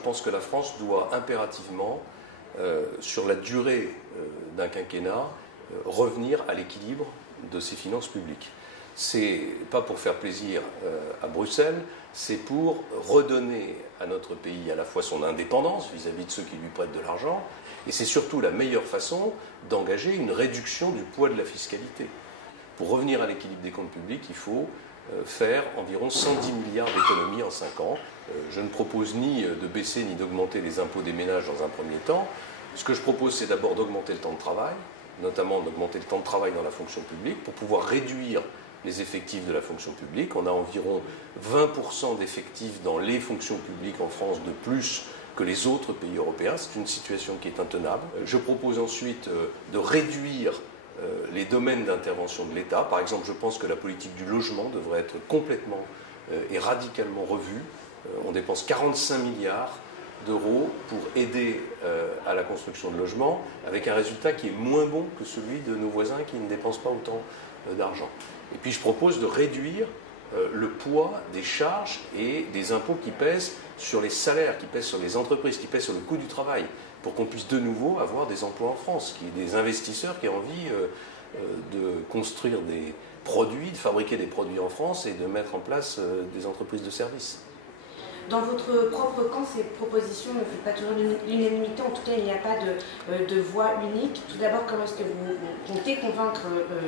Je pense que la France doit impérativement, sur la durée d'un quinquennat, revenir à l'équilibre de ses finances publiques. C'est pas pour faire plaisir à Bruxelles, c'est pour redonner à notre pays à la fois son indépendance vis-à-vis de ceux qui lui prêtent de l'argent, et c'est surtout la meilleure façon d'engager une réduction du poids de la fiscalité. Pour revenir à l'équilibre des comptes publics, il faut faire environ 110 milliards d'économies en 5 ans. Je ne propose ni de baisser ni d'augmenter les impôts des ménages dans un premier temps. Ce que je propose, c'est d'abord d'augmenter le temps de travail, notamment d'augmenter le temps de travail dans la fonction publique, pour pouvoir réduire les effectifs de la fonction publique. On a environ 20% d'effectifs dans les fonctions publiques en France de plus que les autres pays européens. C'est une situation qui est intenable. Je propose ensuite de réduire les domaines d'intervention de l'État. Par exemple, je pense que la politique du logement devrait être complètement et radicalement revue. On dépense 45 milliards d'euros pour aider à la construction de logements, avec un résultat qui est moins bon que celui de nos voisins qui ne dépensent pas autant d'argent. Et puis je propose de réduire le poids des charges et des impôts qui pèsent sur les salaires, qui pèsent sur les entreprises, qui pèsent sur le coût du travail, pour qu'on puisse de nouveau avoir des emplois en France, qu'il y ait des investisseurs qui aient envie de construire des produits, de fabriquer des produits en France et de mettre en place des entreprises de services. Dans votre propre camp, ces propositions ne font pas toujours l'unanimité, en tout cas il n'y a pas de voix unique. Tout d'abord, comment est-ce que vous comptez convaincre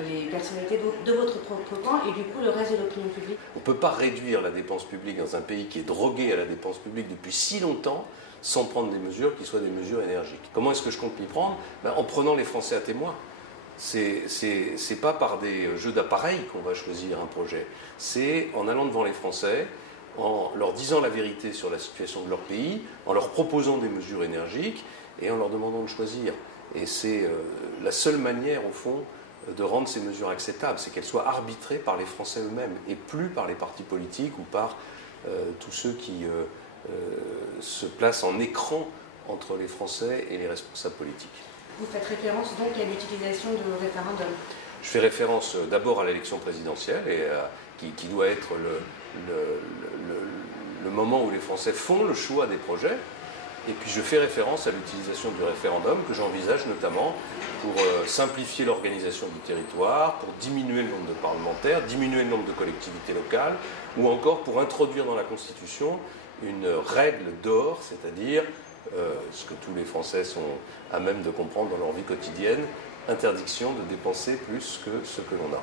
les personnalités de votre propre camp et du coup le reste de l'opinion publique? On ne peut pas réduire la dépense publique dans un pays qui est drogué à la dépense publique depuis si longtemps sans prendre des mesures qui soient des mesures énergiques. Comment est-ce que je compte m'y prendre? En prenant les Français à témoin. C'est pas par des jeux d'appareils qu'on va choisir un projet. C'est en allant devant les Français, en leur disant la vérité sur la situation de leur pays, en leur proposant des mesures énergiques et en leur demandant de choisir. Et c'est la seule manière, au fond, de rendre ces mesures acceptables, c'est qu'elles soient arbitrées par les Français eux-mêmes et plus par les partis politiques ou par tous ceux qui se placent en écran entre les Français et les responsables politiques. Vous faites référence donc à l'utilisation de référendum? Je fais référence d'abord à l'élection présidentielle et qui doit être le moment où les Français font le choix des projets. Et puis je fais référence à l'utilisation du référendum que j'envisage notamment pour simplifier l'organisation du territoire, pour diminuer le nombre de parlementaires, diminuer le nombre de collectivités locales, ou encore pour introduire dans la Constitution une règle d'or, c'est-à-dire ce que tous les Français sont à même de comprendre dans leur vie quotidienne, interdiction de dépenser plus que ce que l'on a.